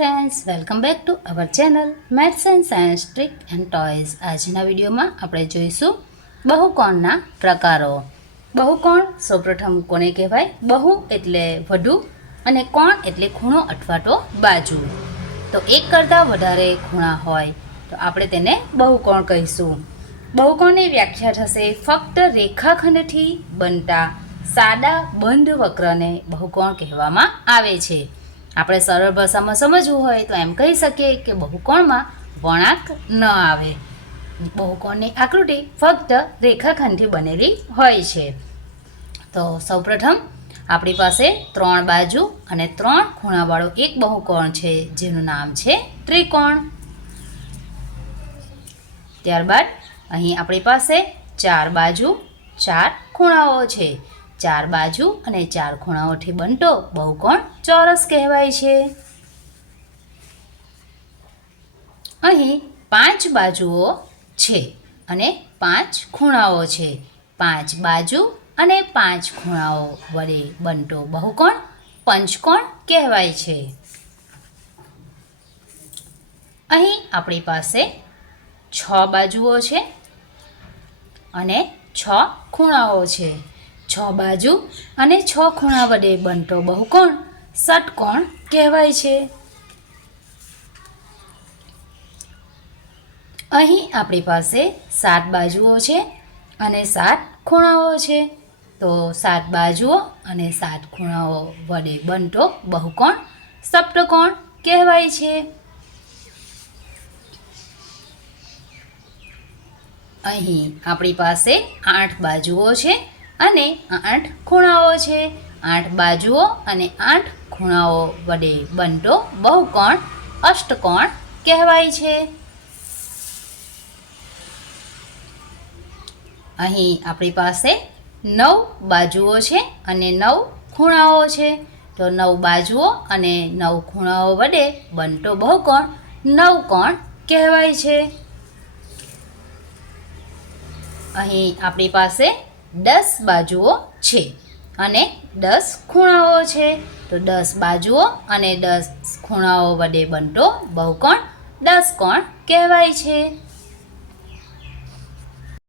Friends, welcome back to our channel maths and science trick and toys. આજના વિડીયોમાં આપણે જોઈશું બહુકોણના પ્રકારો. બહુકોણ સૌપ્રથમ કોને કહેવાય? બહુ એટલે વધુ અને કોણ એટલે ખૂણો અથવા તો બાજુ. તો એક કરતાં વધારે ખૂણા હોય તો આપણે તેને બહુકોણ કહીશું. બહુકોણની વ્યાખ્યા થશે ફક્ત રેખાખંડથી બનતા સાદા બંધ વક્રને બહુકોણ કહેવામાં આવે છે. આપણે સરળ ભાષામાં સમજવું હોય તો એમ કહી શકીએ કે બહુકોણમાં વળાંક ન આવે. બહુકોણની આકૃતિ ફક્ત રેખાખંડથી બનેલી હોય છે. તો સૌપ્રથમ આપણી પાસે 3 બાજુ અને 3 ખૂણાવાળો એક બહુકોણ છે જેનું નામ છે ત્રિકોણ. ત્યારબાદ અહીં આપણી પાસે 4 બાજુ 4 ખૂણાઓ છે. 4 બાજુ અને 4 ખૂણાઓથી બનતો બહુકોણ ચોરસ કહેવાય છે. અહીં 5 બાજુઓ છે અને 5 ખૂણાઓ છે. 5 બાજુ અને 5 ખૂણાઓ વડે બનતો બહુકોણ પંચકોણ કહેવાય છે. અહીં આપણી પાસે 6 બાજુઓ છે અને 6 ખૂણાઓ છે. 6 બાજુ અને 6 ખૂણા વડે બનતો બહુકોણ ષટકોણ કહેવાય છે. અહીં આપણી પાસે 7 બાજુઓ છે અને 7 ખૂણાઓ છે. તો 7 બાજુઓ અને 7 ખૂણાઓ વડે બનતો બહુકોણ સપ્તકોણ કહેવાય છે. અહીં આપણી પાસે 8 બાજુઓ છે અને 8 ખૂણાઓ છે. 8 બાજુઓ અને 8 ખૂણાઓ વડે બનતો બહુકોણ અષ્ટકોણ કહેવાય છે. અહીં આપણી પાસે 9 બાજુઓ છે અને 9 ખૂણાઓ છે. તો 9 બાજુઓ અને 9 ખૂણાઓ વડે બનતો બહુકોણ નવકોણ કહેવાય છે. અહીં આપણી પાસે 10 બાજુઓ છે અને 10 ખૂણાઓ છે. તો 10 બાજુઓ અને 10 ખૂણાઓ વડે બનતો બહુકોણ દસકોણ કહેવાય છે.